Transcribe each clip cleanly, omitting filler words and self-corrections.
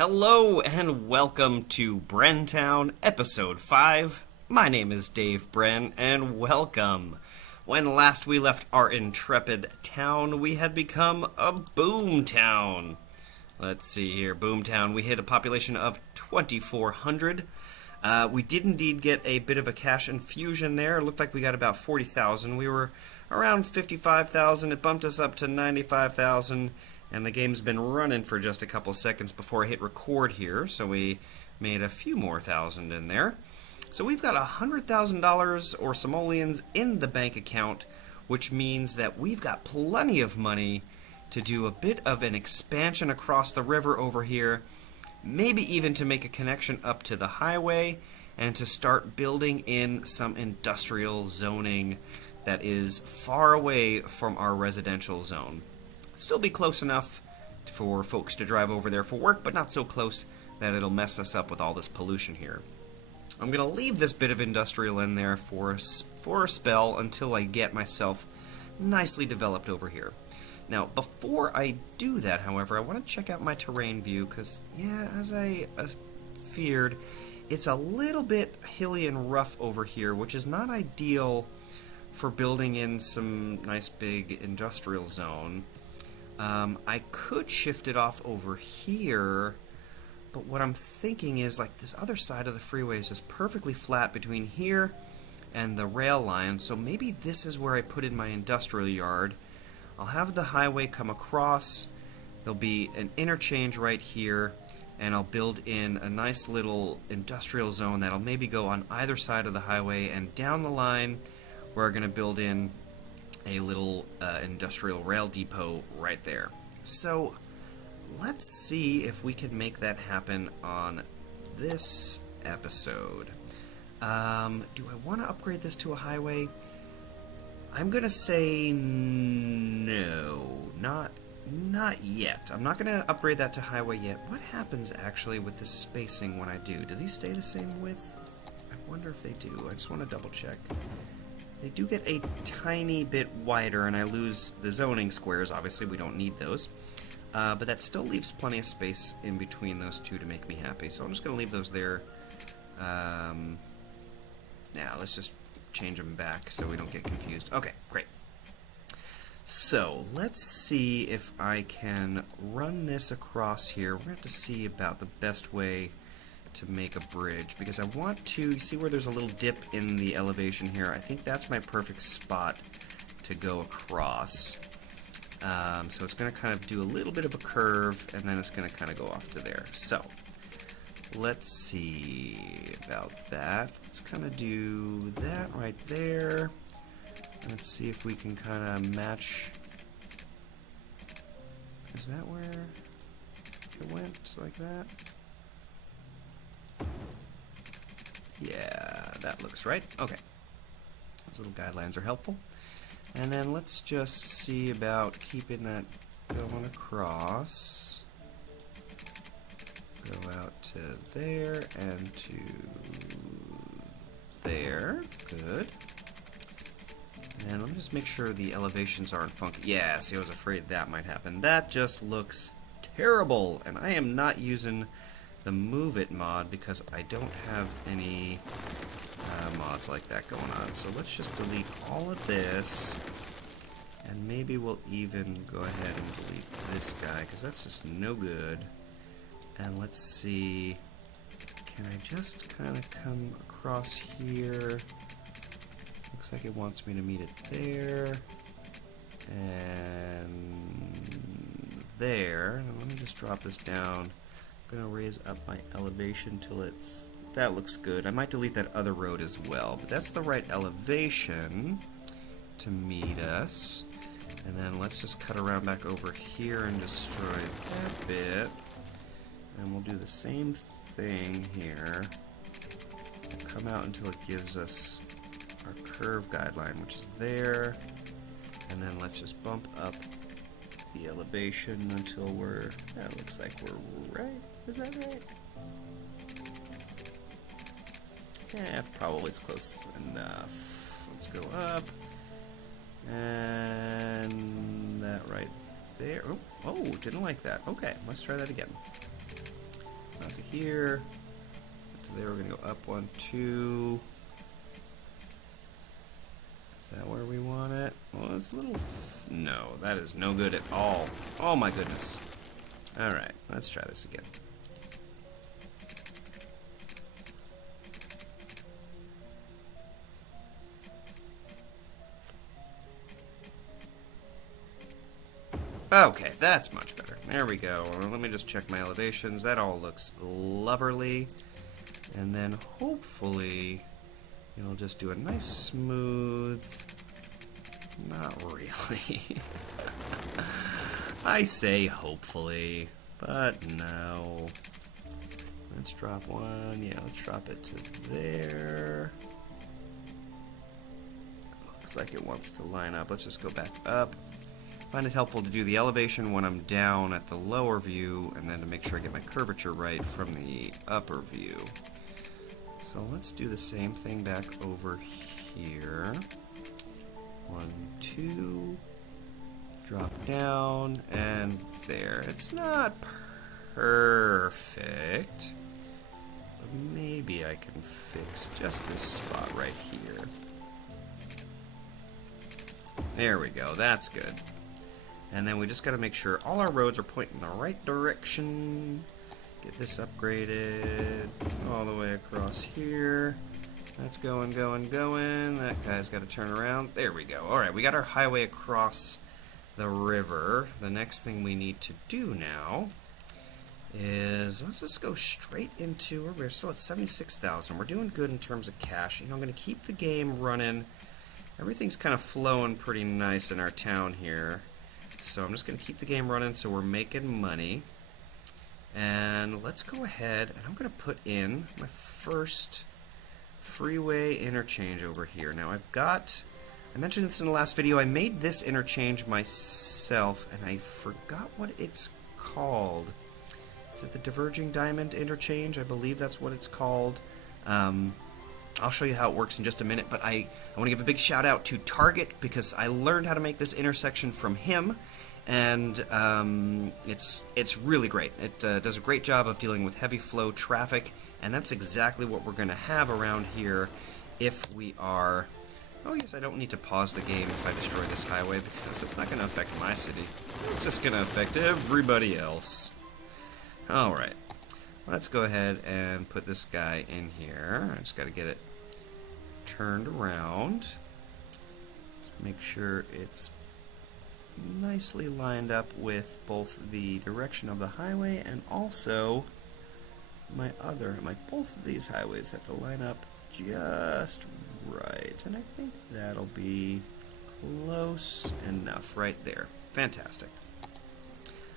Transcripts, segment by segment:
Hello and welcome to Brenntown, Episode 5. My name is Dave Brenn, and welcome. When last we left our intrepid town, we had become a boom town. Let's see here, Boomtown. We hit a population of 2,400. We did indeed get a bit of a cash infusion there. It looked like we got about 40,000. We were around 55,000. It bumped us up to 95,000. And the game's been running for just a couple seconds before I hit record here. So we made a few more thousand in there. So we've got $100,000 or simoleons in the bank account, which means that we've got plenty of money to do a bit of an expansion across the river over here, maybe even to make a connection up to the highway and to start building in some industrial zoning that is far away from our residential zone. Still be close enough for folks to drive over there for work, but not so close that it'll mess us up with all this pollution here. I'm going to leave this bit of industrial in there for a spell until I get myself nicely developed over here. Now, before I do that, however, I want to check out my terrain view, because, yeah, as I feared, it's a little bit hilly and rough over here, which is not ideal for building in some nice big industrial zone. I could shift it off over here, but what I'm thinking is, like, this other side of the freeway is just perfectly flat between here and the rail line, so maybe this is where I put in my industrial yard. I'll have the highway come across, there'll be an interchange right here, and I'll build in a nice little industrial zone that'll maybe go on either side of the highway, and down the line we're going to build in a little industrial rail depot right there. So let's see if we can make that happen on this episode. Do I want to upgrade this to a highway? I'm going to say no, not yet. I'm not going to upgrade that to highway yet. What happens actually with this spacing when I do? Do these stay the same width? I wonder if they do. I just want to double check. They do get a tiny bit wider, and I lose the zoning squares. Obviously, we don't need those. But that still leaves plenty of space in between those two to make me happy. So I'm just going to leave those there. Now, let's just change them back so we don't get confused. Okay, great. So, let's see if I can run this across here. We're going to have to see about the best way to make a bridge, because I want to, you see where there's a little dip in the elevation here? I think that's my perfect spot to go across. So it's going to kind of do a little bit of a curve, and then it's going to kind of go off to there. So, let's see about that. Let's kind of do that right there. Let's see if we can kind of match. Is that where it went? Like that? Yeah, that looks right. Okay. Those little guidelines are helpful. And then let's just see about keeping that going across. Go out to there and to there. Good. And let me just make sure the elevations aren't funky. Yeah, see, I was afraid that might happen. That just looks terrible, and I am not using the Move It mod because I don't have any mods like that going on. So let's just delete all of this, and maybe we'll even go ahead and delete this guy because that's just no good. And let's see, can I just kind of come across here? Looks like it wants me to meet it there and there. Now let me just drop this down. I'm going to raise up my elevation till it's, that looks good. I might delete that other road as well, but that's the right elevation to meet us. And then let's just cut around back over here and destroy that bit. And we'll do the same thing here. We'll come out until it gives us our curve guideline, which is there. And then let's just bump up the elevation until we're, that looks like we're right. Is that right? Yeah, probably it's close enough. Let's go up. And that right there. Oh, didn't like that. Okay, let's try that again. not to here. To there, we're going to go up 1, 2. Is that where we want it? Well, it's a little... No, that is no good at all. Oh my goodness. Alright, let's try this again. Okay, that's much better. There we go. Let me just check my elevations. That all looks lovely. And then hopefully you'll just do a nice smooth... Not really. I say hopefully, but no. Let's drop one. Yeah, let's drop it to there. Looks like it wants to line up. Let's just go back up. Find it helpful to do the elevation when I'm down at the lower view, and then to make sure I get my curvature right from the upper view. So let's do the same thing back over here. 1, 2, drop down, and there. It's not perfect, but maybe I can fix just this spot right here. There we go, that's good. And then we just got to make sure all our roads are pointing in the right direction. Get this upgraded all the way across here. That's going. That guy's got to turn around. There we go. Alright, we got our highway across the river. The next thing we need to do now is, let's just go straight into, we're still at 76,000. We're doing good in terms of cash. You know, I'm going to keep the game running. Everything's kind of flowing pretty nice in our town here. So I'm just going to keep the game running so we're making money. And let's go ahead and I'm going to put in my first freeway interchange over here. Now I mentioned this in the last video, I made this interchange myself and I forgot what it's called. Is it the diverging diamond interchange? I believe that's what it's called. I'll show you how it works in just a minute, but I want to give a big shout out to Target because I learned how to make this intersection from him, and it's really great. It does a great job of dealing with heavy flow traffic, and that's exactly what we're going to have around here if we are... Oh yes, I don't need to pause the game if I destroy this highway because it's not going to affect my city. It's just going to affect everybody else. Alright, let's go ahead and put this guy in here. I just got to get it turned around. Just make sure it's nicely lined up with both the direction of the highway and also both of these highways have to line up just right. And I think that'll be close enough right there. Fantastic.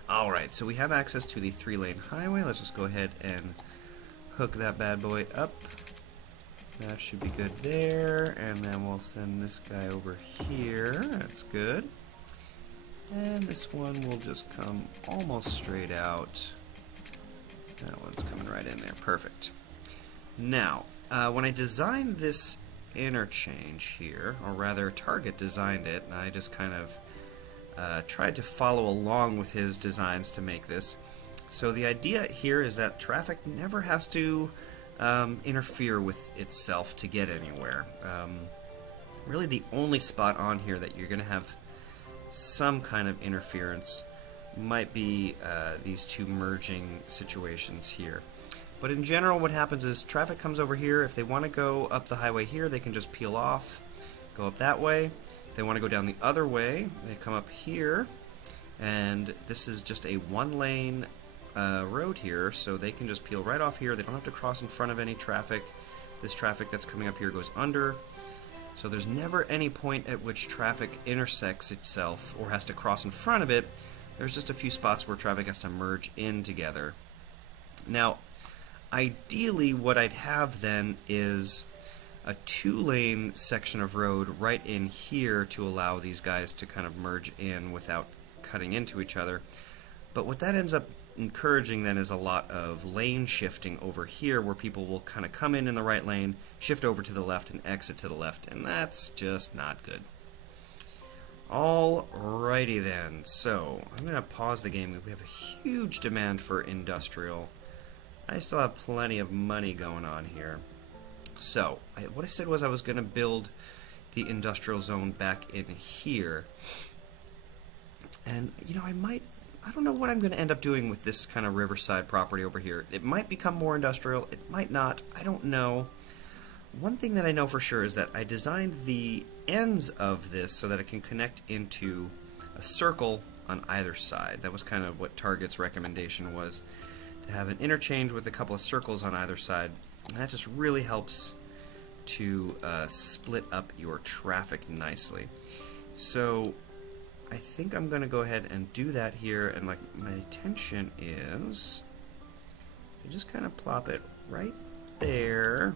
Alright, so we have access to the 3-lane highway. Let's just go ahead and hook that bad boy up. That should be good there. And then we'll send this guy over here. That's good. And this one will just come almost straight out. That one's coming right in there. Perfect. Now, when I designed this interchange here, or rather Target designed it, and I just kind of tried to follow along with his designs to make this. So the idea here is that traffic never has to interfere with itself to get anywhere. Really the only spot on here that you're going to have some kind of interference might be these two merging situations here. But in general what happens is traffic comes over here. If they want to go up the highway here, they can just peel off, go up that way. If they want to go down the other way, they come up here, and this is just a one-lane road here, so they can just peel right off here. They don't have to cross in front of any traffic. This traffic that's coming up here goes under, so there's never any point at which traffic intersects itself or has to cross in front of it. There's just a few spots where traffic has to merge in together. Now, ideally what I'd have then is a 2-lane section of road right in here to allow these guys to kind of merge in without cutting into each other. But what that ends up encouraging then is a lot of lane shifting over here where people will kind of come in the right lane, shift over to the left and exit to the left, and that's just not good. Alrighty then, so I'm going to pause the game. We have a huge demand for industrial. I still have plenty of money going on here. So, what I said was I was going to build the industrial zone back in here. And, you know, I don't know what I'm going to end up doing with this kind of riverside property over here. It might become more industrial, it might not, I don't know. One thing that I know for sure is that I designed the ends of this so that it can connect into a circle on either side. That was kind of what Target's recommendation was, to have an interchange with a couple of circles on either side. And that just really helps to split up your traffic nicely. So I think I'm going to go ahead and do that here, and like my intention is to just kind of plop it right there,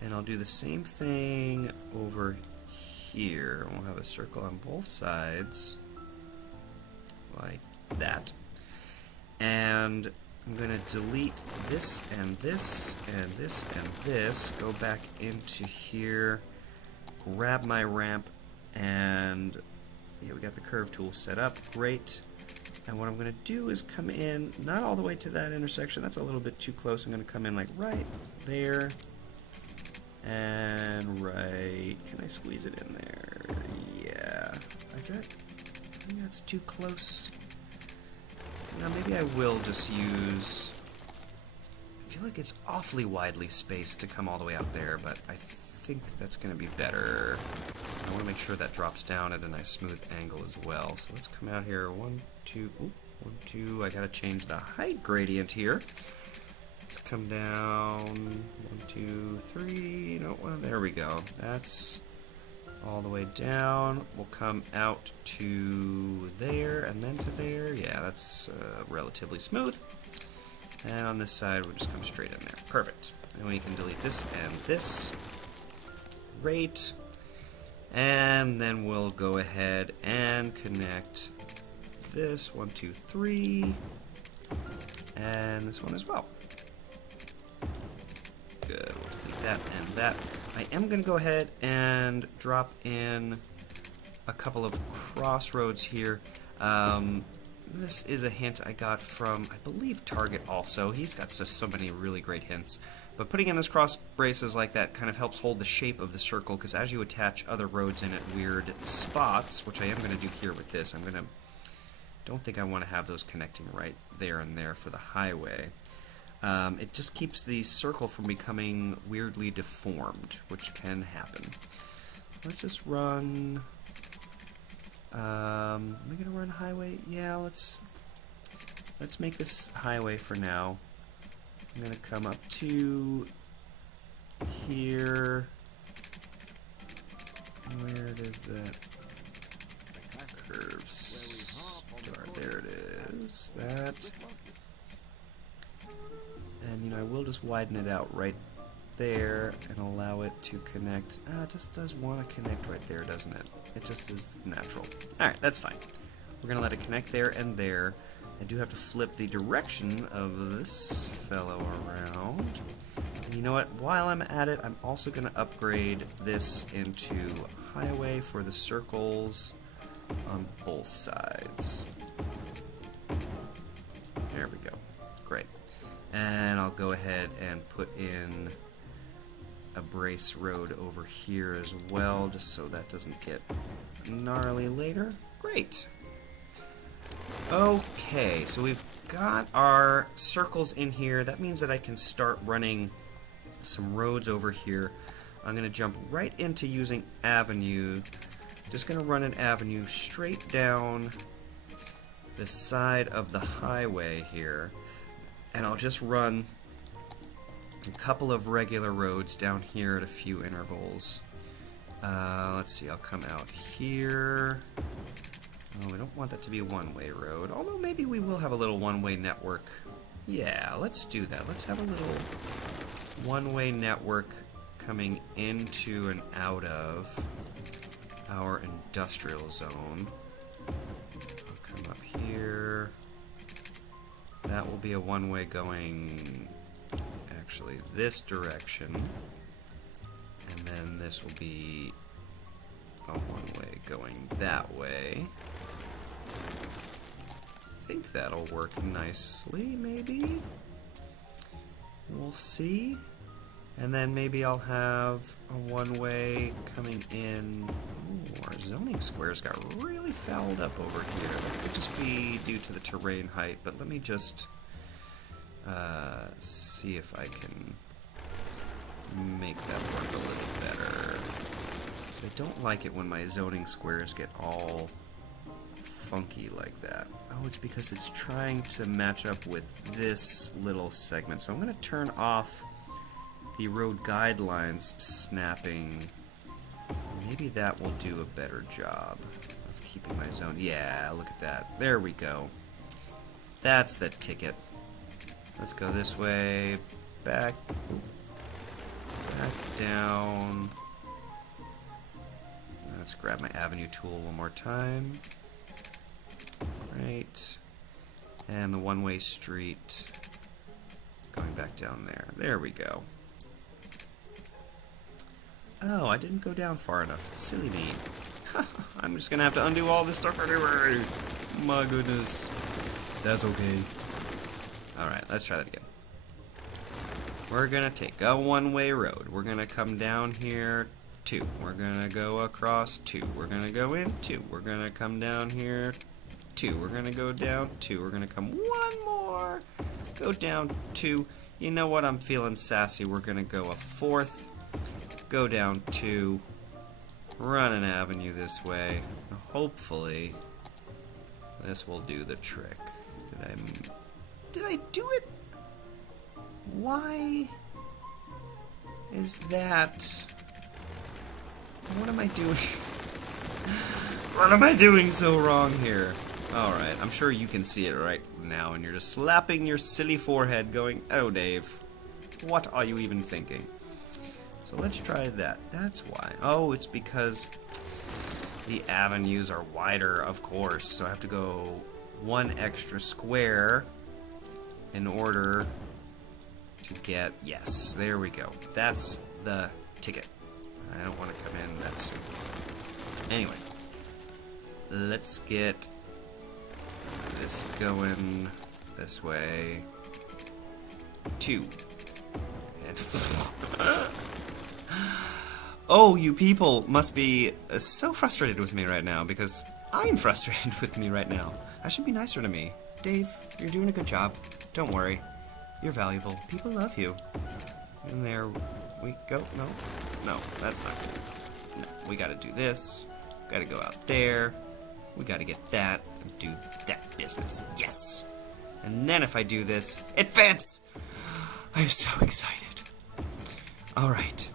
and I'll do the same thing over here. We'll have a circle on both sides like that, and I'm going to delete this and this and this and this, go back into here, grab my ramp, and yeah, we got the curve tool set up. Great. And what I'm going to do is come in, not all the way to that intersection, that's a little bit too close. I'm going to come in like right there and right. Can I squeeze it in there? Yeah. Is that? I think that's too close. Now maybe I will just use, I feel like it's awfully widely spaced to come all the way out there, but I think that's going to be better. I want to make sure that drops down at a nice smooth angle as well. So let's come out here. 1, 2, ooh, 1, 2. I got to change the height gradient here. Let's come down. 1, 2, 3. No, well, there we go. That's all the way down. We'll come out to there and then to there. Yeah, that's relatively smooth. And on this side, we'll just come straight in there. Perfect. And we can delete this and this. Great. And then we'll go ahead and connect this 1, 2, 3, and this one as well. Good. We'll delete that and that. I am going to go ahead and drop in a couple of crossroads here. This is a hint I got from, I believe, Target also. He's got so many really great hints. But putting in this cross braces like that kind of helps hold the shape of the circle, because as you attach other roads in at weird spots, which I am going to do here with this, don't think I want to have those connecting right there and there for the highway. It just keeps the circle from becoming weirdly deformed, which can happen. Let's just run. Am I going to run highway? Yeah, let's make this highway for now. I'm going to come up to here. Where does that curve start? There it is. That. And, you know, I will just widen it out right there and allow it to connect. It just does want to connect right there, doesn't it? It just is natural. Alright, that's fine. We're going to let it connect there and there. I do have to flip the direction of this fellow around. And you know what? While I'm at it, I'm also going to upgrade this into highway for the circles on both sides. There we go. Great. And I'll go ahead and put in a brace road over here as well, just so that doesn't get gnarly later. Great. Okay, so we've got our circles in here. That means that I can start running some roads over here. I'm going to jump right into using avenue. Just going to run an avenue straight down the side of the highway here. And I'll just run a couple of regular roads down here at a few intervals. Let's see, I'll come out here. Oh, we don't want that to be a one-way road, although maybe we will have a little one-way network. Yeah, let's do that. Let's have a little one-way network coming into and out of our industrial zone. I'll come up here. That will be a one-way going, actually, this direction. And then this will be a one-way going that way. I think that'll work nicely, maybe? We'll see. And then maybe I'll have a one-way coming in. Ooh, our zoning squares got really fouled up over here. That could just be due to the terrain height, but let me just see if I can make that work a little better. So I don't like it when my zoning squares get all funky like that. Oh, it's because it's trying to match up with this little segment. So I'm going to turn off the road guidelines snapping. Maybe that will do a better job of keeping my zone. Yeah, look at that. There we go. That's the ticket. Let's go this way. Back down. Let's grab my avenue tool one more time. Great. And the one-way street going back down there. There we go. Oh, I didn't go down far enough. Silly me. I'm just gonna have to undo all this stuff anyway. My goodness. That's okay. Alright, let's try that again. We're gonna take a one-way road. We're gonna come down here, 2. We're gonna go across, 2. We're gonna go in, 2. We're gonna come down here, 2. We're gonna go down, 2. We're gonna come one more. Go down, 2. You know what? I'm feeling sassy. We're gonna go a 4th. Go down 2, run an avenue this way. Hopefully, this will do the trick. Did I do it? Why is that? What am I doing? What am I doing so wrong here? Alright, I'm sure you can see it right now, and you're just slapping your silly forehead going, oh, Dave, what are you even thinking? So let's try that. That's why. Oh, it's because the avenues are wider, of course. So I have to go one extra square in order to get... Yes, there we go. That's the ticket. I don't want to come in. That's... Anyway. Let's get this going this way. 2. And... Oh, you people must be so frustrated with me right now, because I'm frustrated with me right now. I should be nicer to me. Dave, you're doing a good job. Don't worry. You're valuable. People love you. And there we go. No, that's not good. No, we gotta do this. Gotta go out there. We gotta get that and do that business. Yes! And then if I do this, it fits! I'm so excited. Alright.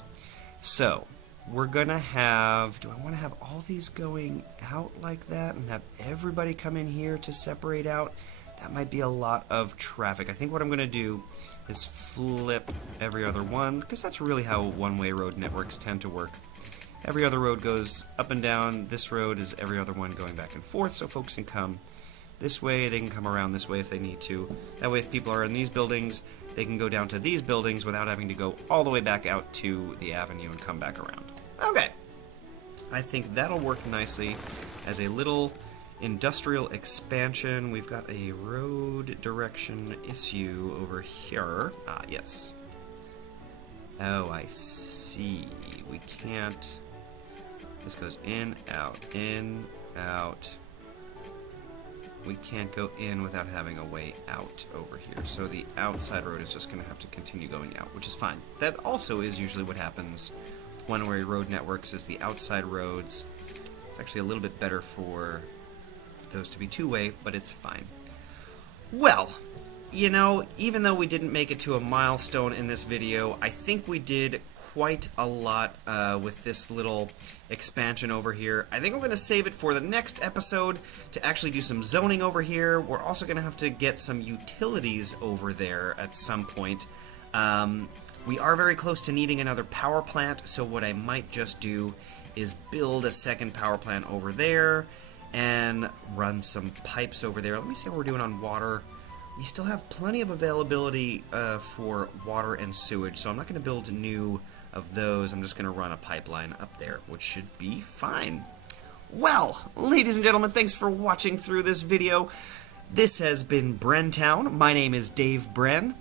So, we're gonna have... Do I want to have all these going out like that and have everybody come in here to separate out? That might be a lot of traffic. I think what I'm gonna do is flip every other one, because that's really how one-way road networks tend to work. Every other road goes up and down. This road is every other one going back and forth, so folks can come this way. They can come around this way if they need to. That way, if people are in these buildings, they can go down to these buildings without having to go all the way back out to the avenue and come back around. Okay. I think that'll work nicely as a little industrial expansion. We've got a road direction issue over here. Ah, yes. Oh, I see. We can't... This goes in, out. We can't go in without having a way out over here. So the outside road is just going to have to continue going out, which is fine. That also is usually what happens one-way road networks, is the outside roads. It's actually a little bit better for those to be two-way, but it's fine. Well, you know, even though we didn't make it to a milestone in this video, I think we did quite a lot with this little expansion over here. I think I'm going to save it for the next episode to actually do some zoning over here. We're also going to have to get some utilities over there at some point. We are very close to needing another power plant, so what I might just do is build a second power plant over there and run some pipes over there. Let me see how we're doing on water. We still have plenty of availability for water and sewage, so I'm not going to build new of those. I'm just going to run a pipeline up there, which should be fine. Well, ladies and gentlemen, thanks for watching through this video. This has been Brenntown. My name is Dave Brenn.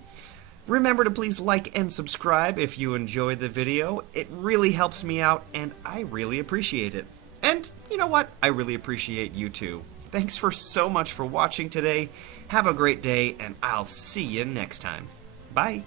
Remember to please like and subscribe if you enjoyed the video. It really helps me out, and I really appreciate it. And you know what? I really appreciate you too. Thanks for so much for watching today. Have a great day, and I'll see you next time. Bye.